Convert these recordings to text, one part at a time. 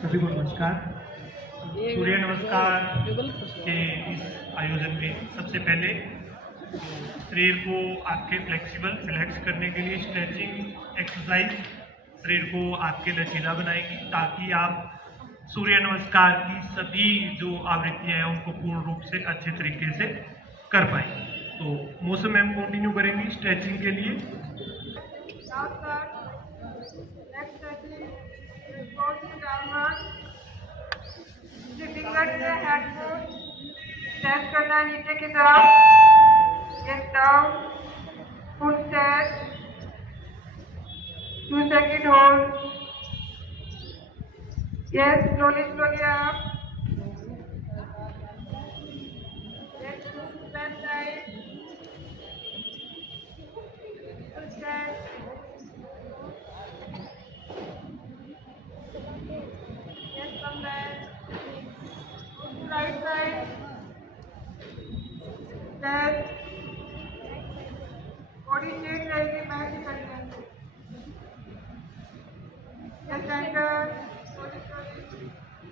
सभी को नमस्कार। सूर्य नमस्कार के इस आयोजन में सबसे पहले शरीर को आपके फ्लेक्सिबल रिलैक्स करने के लिए स्ट्रेचिंग एक्सरसाइज शरीर को आपके लचीला बनाएगी ताकि आप सूर्य नमस्कार की सभी जो आवृत्तियां हैं उनको पूर्ण रूप से अच्छे तरीके से कर पाए। तो मौसम मैम कंटिन्यू करेंगी स्ट्रेचिंग के लिए। फिंगर से हेड को स्ट्रेच करना है नीचे की तरफ, get down, full stretch, 2 second hold, yes, slowly slowly up, left left side, full stretch, yes, come back, right side, left, body straight रहेगी, बैक ही करेंगे, yes, anchor, slowly slowly,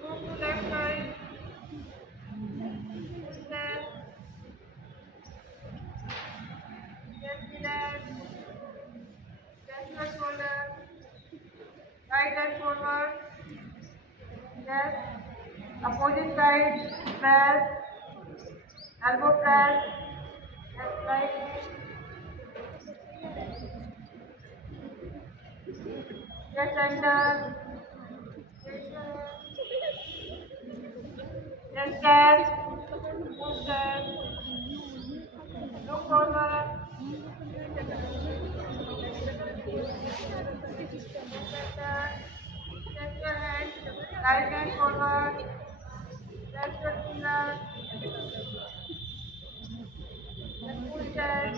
move to left side, stretch, yes, relax, press your shoulder, right and forward, yes, opposite side, press, elbow press, yes, slightly, yes, center, yes, step, full step, look forward, stretch your hand, right hand forward, press your finger, yes, full step,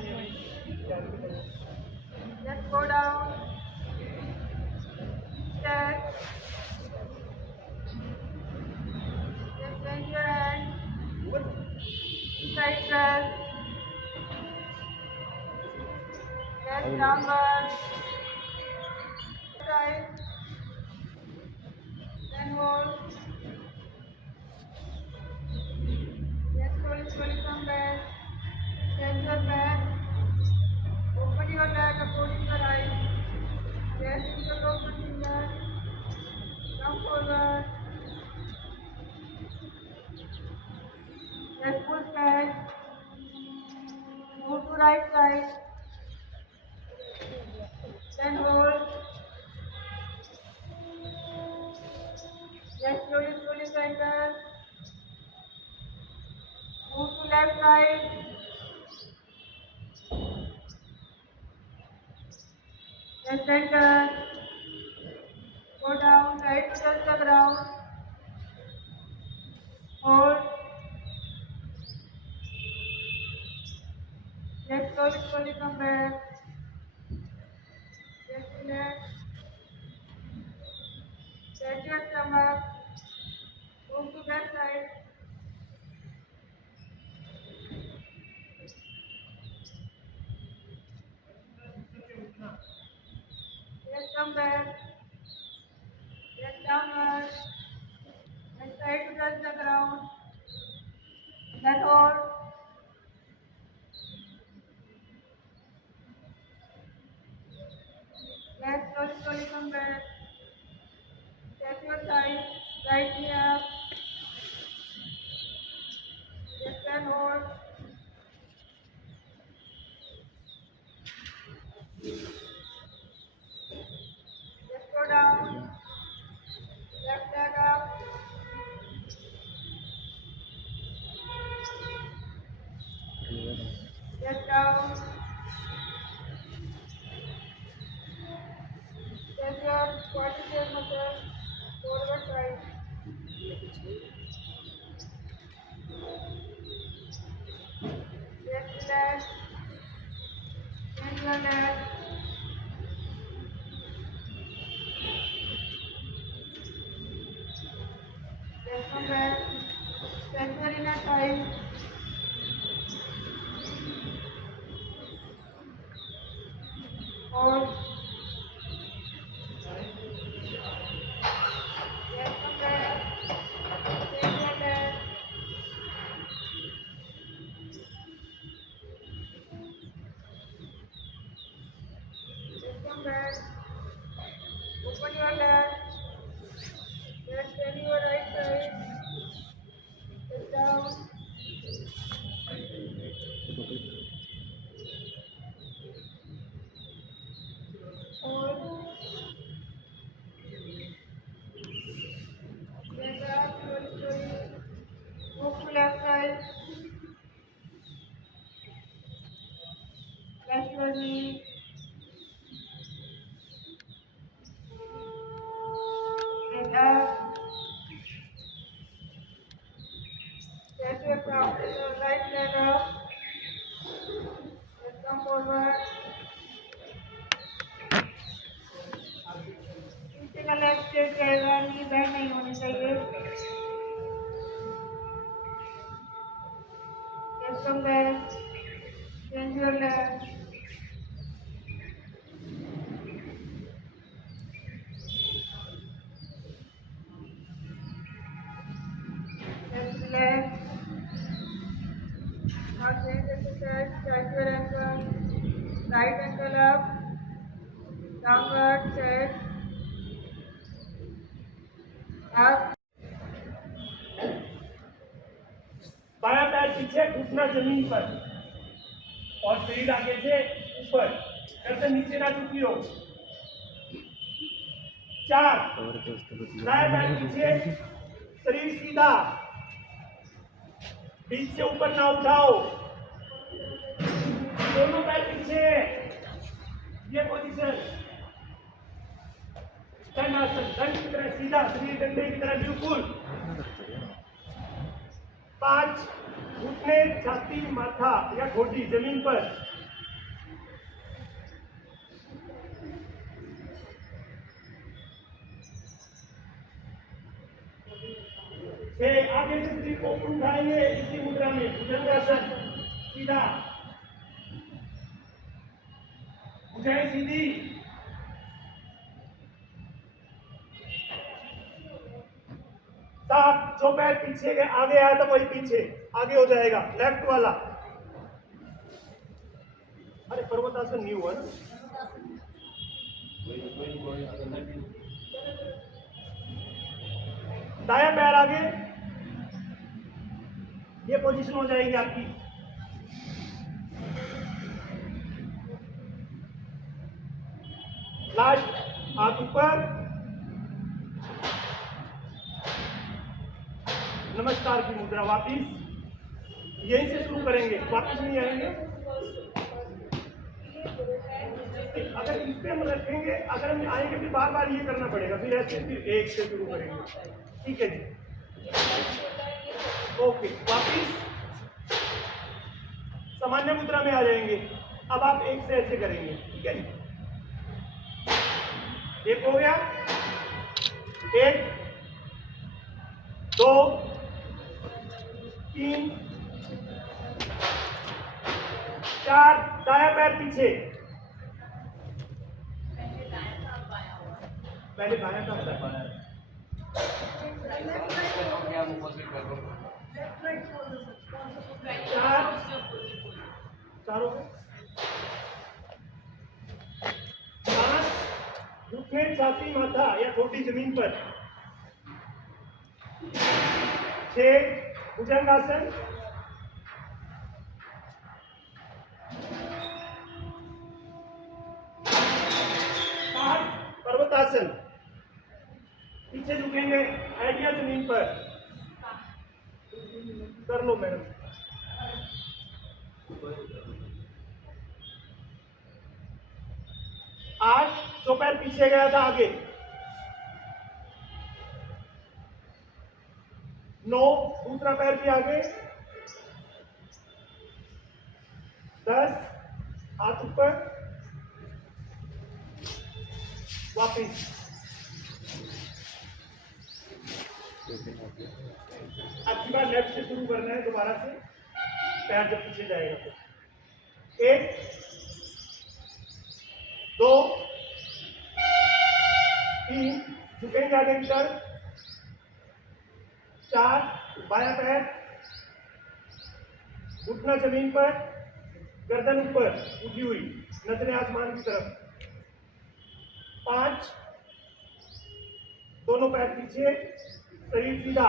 yes, go down, step, yes, change your hand, side press, yes, downward, side, then hold, yes, slowly, slowly come back, stretch your back, open your leg, opposite your eyes, yes, use your open finger, come forward, yes, full stretch, move to right side, then hold, yes, slowly, slowly center, move to left side, yes, center, go down, right to touch the ground, hold, yes, slowly, slowly come back, yes, relax, stretch your stomach, move to back side, yes, come back, yes, downward, yes, try to touch the ground, then hold, yes, slowly, slowly come back, stretch your side, right knee up, yes, then hold, yes, go down, left leg up, yes, down, stretch your quadricep muscle, forward side, yes, relax, bend your leg, yes, come back, stretch your inner thigh, hold, yes, come back. come back. Open your leg. Just bend your right side. Sit down. Hold. Stand up slowly, slowly. Move to left side. Press your knee. Stand up. Stretch your right leg up. Let's come forward. पीछे का leg straight रहेगा, नी bend नहीं होनी चाहिए. Just come back. Change your leg. Left leg. Now change exercise. Stretch your ankle. Right ankle up. Downward chest. Up. बायां पैर पीछे, घुटना जमीन पर और शरीर आगे से ऊपर, गर्दन नीचे ना झुकी हो. 4. दायां पैर पीछे, शरीर सीधा, बीच से ऊपर ना उठाओ. दोनों पैर पीछे, ये पोजीशन. दंड की तरह सीधा, शरीर डंडे की तरह बिल्कुल. 5. घुटने, छाती, माथा या घोटी जमीन पर. 6. आगे से शरीर को ऊपर उठाएंगे इसी मुद्रा में, भुजंगासन. सीधा, भुजाएं सीधी. 7. जो पैर पीछे के आगे आया था वही पीछे आगे हो जाएगा, लेफ्ट वाला. अरे पर्वतासन नहीं हुआ ना. दायां पैर आगे, ये पोजीशन हो जाएगी आपकी. लास्ट, हाथ ऊपर, नमस्कार की मुद्रा. वापिस यहीं से शुरू करेंगे, वापिस नहीं आएंगे. अगर इस पे हम रखेंगे, अगर हम आएंगे फिर बार बार ये करना पड़ेगा, फिर ऐसे फिर एक से शुरू करेंगे. ठीक है जी, ओके. वापिस सामान्य मुद्रा में आ जाएंगे. अब आप एक से ऐसे करेंगे. ठीक है जी, एक हो गया. 1, 2, 3, 4. दायां पैर पीछे, पहले बायां का बताया. 4 हो गए. 5. घुटने, छाती, माथा या घोटी जमीन पर. 6. भुजंगासन. 7. पर्वतासन. पीछे झुकेंगे, आइडिया जमीन पर. कर लो मैडम. 8. जो पैर पीछे गया था आगे. 9. दूसरा पैर भी आगे. 10. हाथ ऊपर, वापिस. अब की बार लेफ्ट से शुरू करना है दोबारा से, पैर जब पीछे जाएगा तो. 1, 2, 3. झुकेंगे आगे की तरफ. 4. बायां पैर, घुटना जमीन पर, गर्दन ऊपर उठी हुई, नजरें आसमान की तरफ. 5, दोनों पैर पीछे, शरीर सीधा।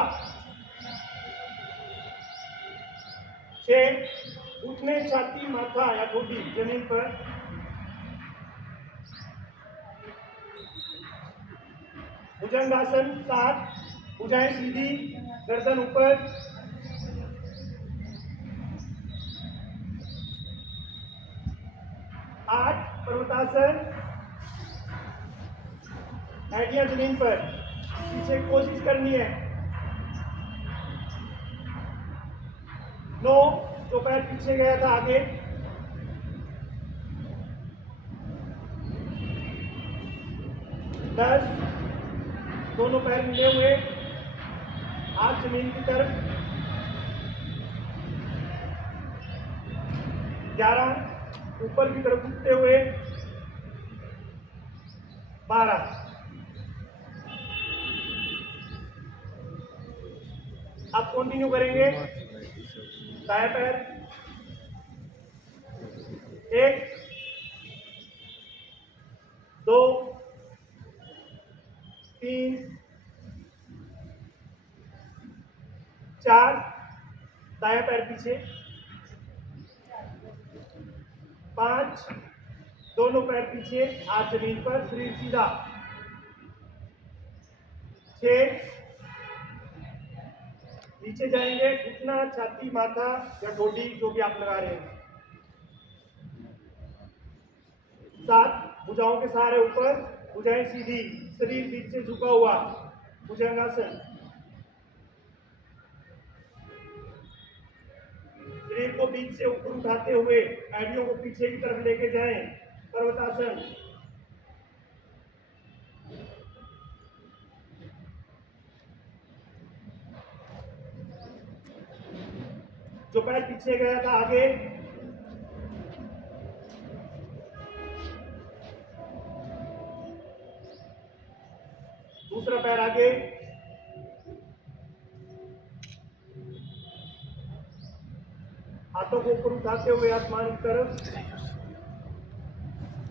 6, घुटने, छाती, माथा या ठोडी जमीन पर। 'भुजंगासन'। 7, भुजाएं सीधी, गर्दन ऊपर। 8, पर्वतासन। हड्डियां जमीन पर, पीछे कोशिश करनी है। 9, जो पैर पीछे गया था आगे। 10, दोनों पैर मिले हुए, हाथ जमीन की तरफ। 11, ऊपर की तरफ उठते हुए। 12, आप कंटिन्यू करेंगे। दाया पैर 1, 2, 3, 4, दाया पैर पीछे। 5, दोनों पैर पीछे, हाथ जमीन पर, शरीर सीधा। 6, नीचे जाएंगे, घुटना, छाती, माथा या ठोडी जो भी आप लगा रहे हैं। 7, भुजाओं के सहारे ऊपर, भुजाएं सीधी, शरीर बीच से झुका हुआ, भुजंगासन। शरीर को बीच से ऊपर उठाते हुए एडियों को पीछे की तरफ लेके जाएं, पर्वतासन। जो पैर पीछे गया था आगे। दूसरा पैर आगे। हाथों को ऊपर उठाते हुए आसमान की तरफ,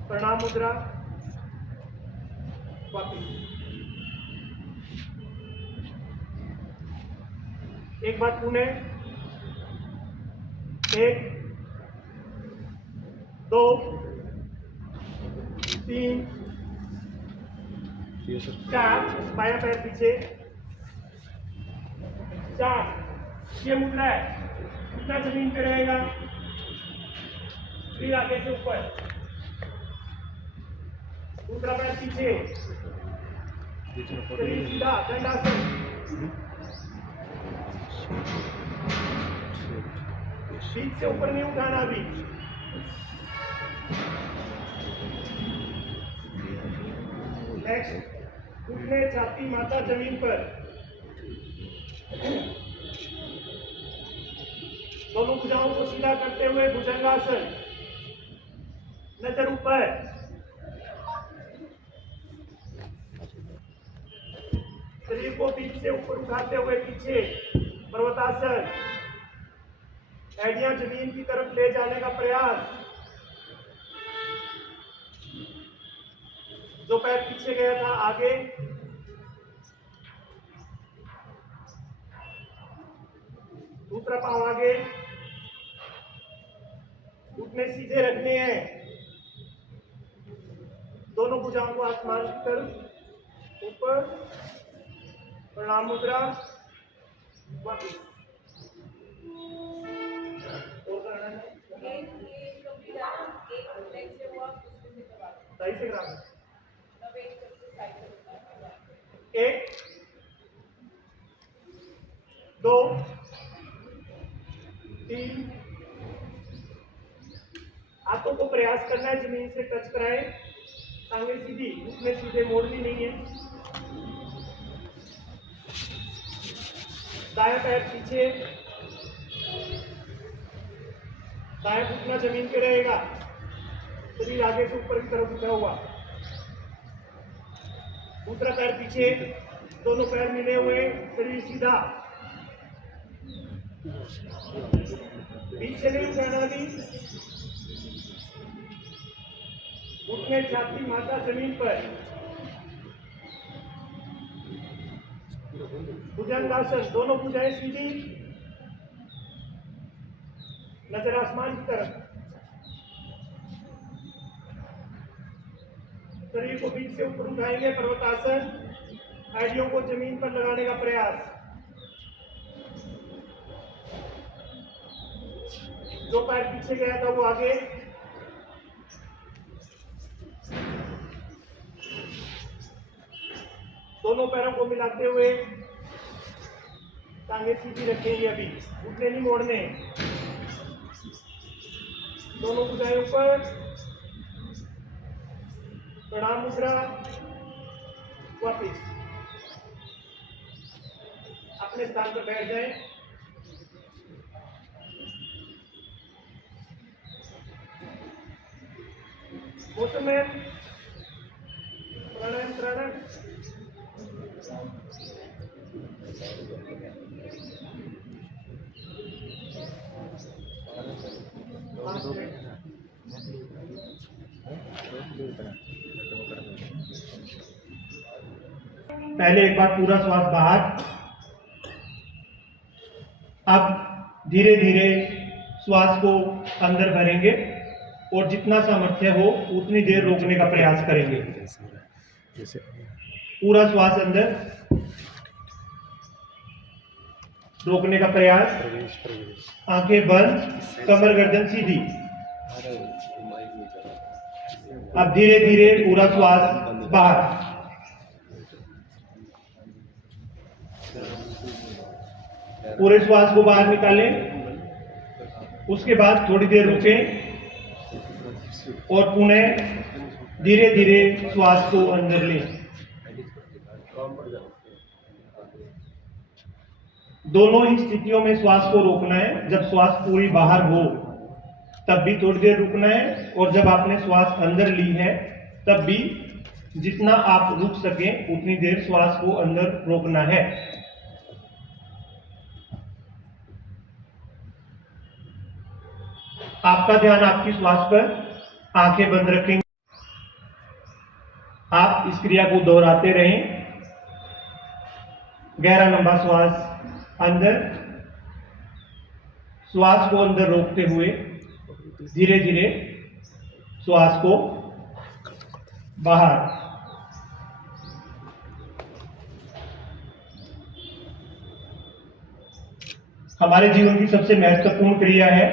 प्रणाम मुद्रा। वापिस एक बार पुनः। 1, 2, 3, 4, बाया पैर पीछे। 4, ये मुद्रा है, कितना जमीन पे रहेगा, फिर आगे से ऊपर। दूसरा पैर पीछे, शरीर सीधा, दंडासन। बीच से ऊपर नहीं उठाना अभी। नेक्स्ट, घुटने, छाती, माथा जमीन पर। दोनों भुजाओं को सीधा करते हुए भुजंगासन। नजर ऊपर। शरीर को बीच से ऊपर उठाते हुए पीछे, पर्वतासन। एडियां जमीन की तरफ ले जाने का प्रयास। जो पैर पीछे गया था आगे। दूसरा पांव आगे, घुटने सीधे रखने हैं, दोनों भुजाओं को आसमान की तरफ ऊपर, प्रणाम मुद्रा। वापिस सही से करा। 1, 2, 3, हाथों को प्रयास करना है जमीन से टच कराए, टांगे सीधी, घुटने सीधे मोड़नी नहीं है। दाया पैर पीछे, दाया घुटना जमीन पे रहेगा, शरीर आगे से ऊपर की तरफ उठा हुआ। दूसरा पैर पीछे, दोनों पैर मिले हुए, शरीर सीधा। बीच से नहीं उठाना अभी। घुटने छाती माथा जमीन पर। भुजंगासन, दोनों भुजाएं सीधी, नजर आसमान की तरफ। शरीर को बीच से ऊपर उठाएंगे, पर्वतासन। एडियों को जमीन पर लगाने का प्रयास। जो पैर पीछे गया था वो आगे। दोनों पैरों को मिलाते हुए टांगे सीधी रखेंगे। अभी घुटने नहीं मोड़ने। दोनों भुजाएं ऊपर, प्रणाम मुद्रा। वापिस अपने स्थान पर बैठ जाएं। में प्राणायाम प्राणायाम। पहले एक बार पूरा श्वास बाहर। अब धीरे धीरे श्वास को अंदर भरेंगे और जितना सामर्थ्य हो उतनी देर रोकने का प्रयास करेंगे। पूरा श्वास अंदर रोकने का प्रयास। आंखें बंद, कमर गर्दन सीधी। अब धीरे धीरे पूरा श्वास बाहर। पूरे श्वास को बाहर निकालें। उसके बाद थोड़ी देर रुकें और पुनः धीरे धीरे श्वास को अंदर लें। दोनों ही स्थितियों में श्वास को रोकना है। जब श्वास पूरी बाहर हो तब भी थोड़ी देर रुकना है, और जब आपने श्वास अंदर ली है तब भी जितना आप रुक सकें उतनी देर श्वास को अंदर रोकना है। आपका ध्यान आपकी श्वास पर। आंखें बंद रखेंगे। आप इस क्रिया को दोहराते रहें। गहरा लंबा श्वास अंदर, श्वास को अंदर रोकते हुए धीरे धीरे श्वास को बाहर। हमारे जीवन की सबसे महत्वपूर्ण क्रिया है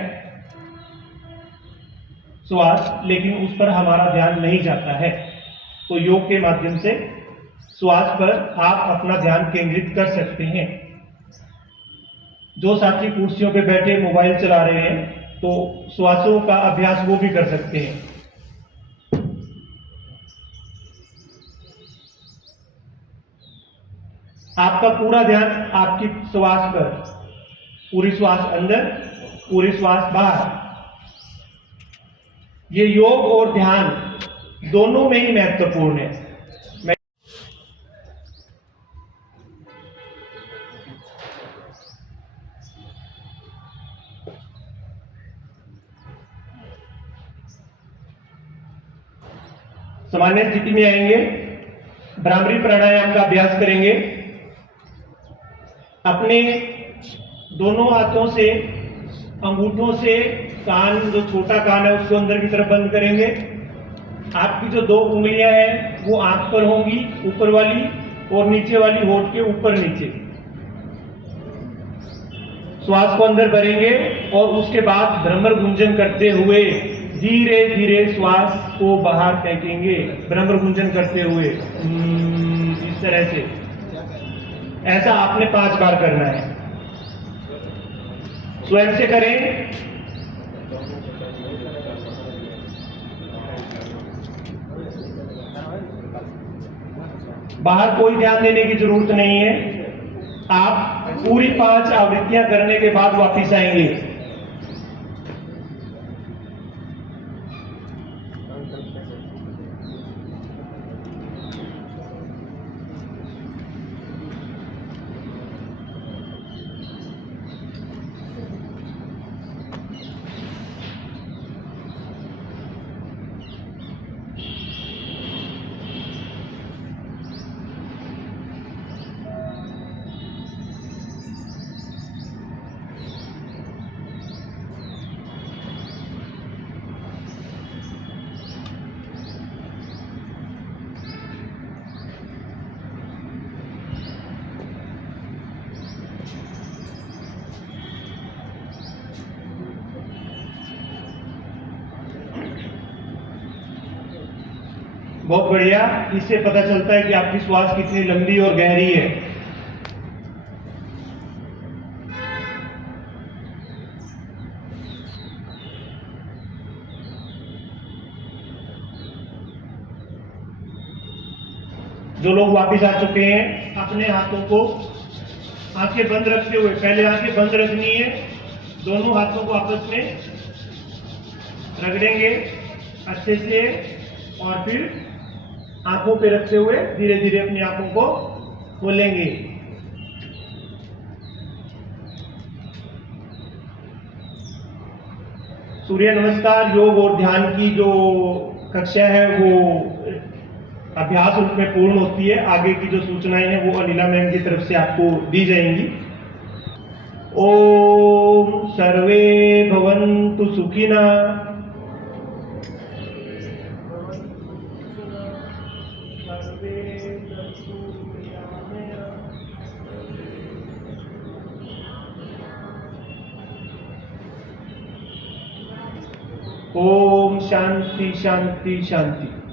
श्वास, लेकिन उस पर हमारा ध्यान नहीं जाता है। तो योग के माध्यम से श्वास पर आप अपना ध्यान केंद्रित कर सकते हैं। जो साथी कुर्सियों पे बैठे मोबाइल चला रहे हैं तो श्वासों का अभ्यास वो भी कर सकते हैं। आपका पूरा ध्यान आपकी श्वास पर। पूरी श्वास अंदर, पूरी श्वास बाहर। ये योग और ध्यान दोनों में ही महत्वपूर्ण है। सामान्य स्थिति में आएंगे, भ्रामरी प्राणायाम का अभ्यास करेंगे। अपने दोनों हाथों से, अंगूठों से कान, जो छोटा कान है उसको अंदर की तरफ बंद करेंगे। आपकी जो दो उंगलियां हैं वो आंख पर होंगी, ऊपर वाली, और नीचे वाली होठ के ऊपर नीचे। श्वास को अंदर भरेंगे और उसके बाद भ्रमर गुंजन करते हुए धीरे धीरे श्वास को बाहर फेंकेंगे। भ्रमर गुंजन करते हुए इस तरह से। ऐसा आपने 5 बार करना है। स्वयं से करें। बाहर कोई ध्यान देने की जरूरत नहीं है। आप पूरी 5 आवृत्तियां करने के बाद वापस आएंगे। बहुत बढ़िया। इससे पता चलता है कि आपकी श्वास कितनी लंबी और गहरी है। जो लोग वापस आ चुके हैं, अपने हाथों को आंखें बंद रखते हुए, पहले आंखें बंद रखनी है, दोनों हाथों को आपस में रगड़ेंगे अच्छे से और फिर आंखों पे रखते हुए धीरे धीरे अपनी आंखों को खोलेंगे। सूर्य नमस्कार योग और ध्यान की जो कक्षा है वो अभ्यास उसमें पूर्ण होती है। आगे की जो सूचनाएं हैं वो अनिला मैम की तरफ से आपको दी जाएंगी। ओम सर्वे भवन्तु सुखिनः। ओम शांति शांति शांति।